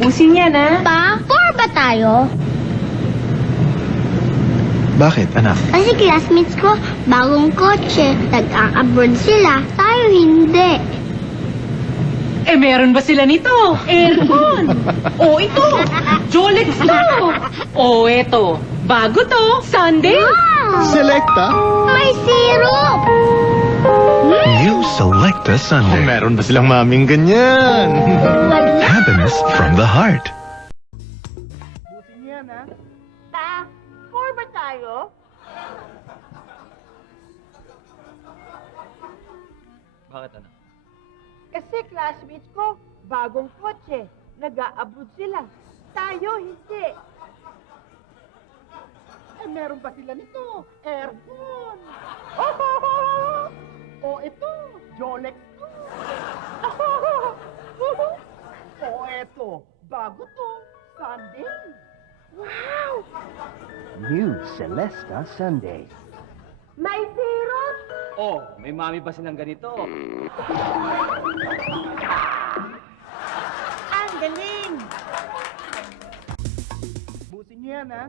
Busin yan, ha? Pa, four ba tayo? Bakit, anak? Kasi classmates ko, bagong kotse. Nag-a-abroad sila. Tayo hindi. Eh, meron ba sila nito? Aircon. O, ito. Jolex to. O, eto. Bago to. Sunday. Wow! Selecta? May syrup! New Selecta Sunday. Meron ba silang maming ganyan? Wala. Happiness from the heart. Busin yan, ha? Pa, four ba tayo? Bakit anak? Kasi classmates ko, bagong kotse. Nag-a-abroad sila. Tayo, hindi. Eh, meron ba sila nito? Aircon. O, ito. Jolex to. O, eto. Bago to. Sunday. Wow! New Celesta Sunday. May syrup! Oh, may mami ba silang ganito? Ang galing! Busin niyo yan, ha?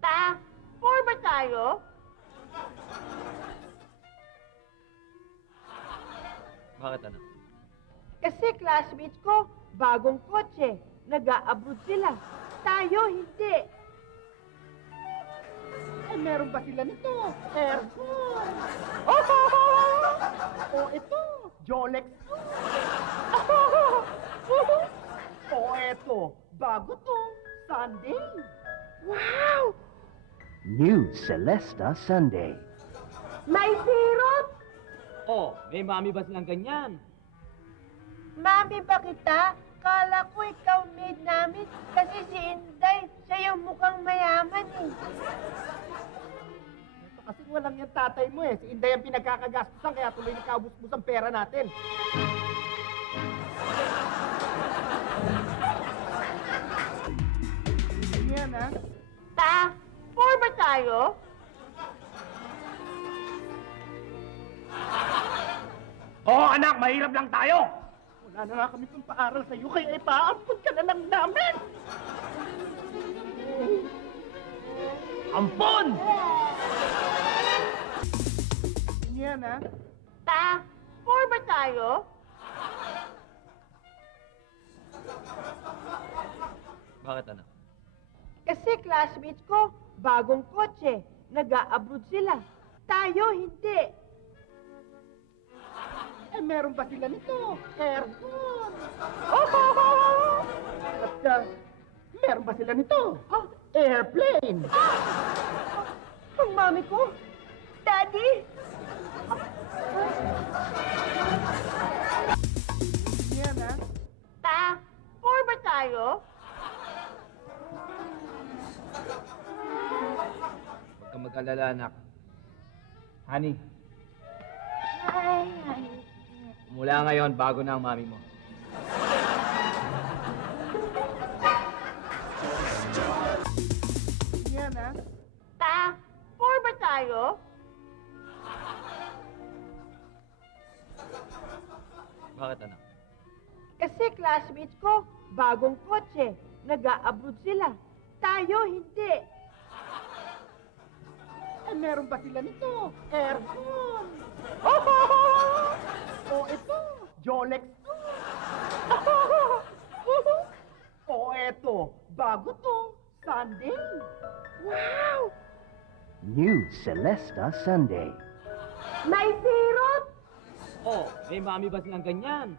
Pa, four ba tayo? Bakit anak? Kasi classmates ko, bagong kotse. Nag-a-abroad sila. Tayo, hindi. Eh, meron ba sila nito? Aircon. O, ito. Jolex to. O, eto. Bago to. Sunday. Wow! New Celesta Sunday. May syrup! Oh, may mami ba silang ganyan? Mami ba kita? Kala ko ikaw maid namin kasi si Inday, siya yung mukhang mayaman eh. Ito kasi walang yung tatay mo eh. Si Inday ang pinagkakagastusan kaya tuloy nakaubos-bus ang pera natin. Yan, ha? Pa, four ba tayo? Oo anak, mahirap lang tayo! Wala na nga kami pang paaral sa'yo, kaya ipaampun ka na lang namin! Ampon! Yan, ha? Pa, four ba tayo? Bakit anak? Kasi classmates ko, bagong kotse. Nag-a-abroad sila. Tayo, hindi. Eh, meron ba sila nito? Aircon! At, meron ba sila nito? Airplane! Ang mami ko, Daddy, Yan, ha? pa, four ba tayo? Huwag kang mag-alala anak. Honey, mula ngayon, bago na ang mami mo. Yan, ha? Pa, four ba tayo? Bakit anak? Kasi classmates ko, bagong kotse. Nag-a-abroad sila. Tayo, hindi. Eh, meron ba sila nito? Aircon! O, ito. Jolex to. O, eto. Bago to. Sunday. Wow! New Celesta Sunday. May syrup! Oh, may mami ba silang ganyan?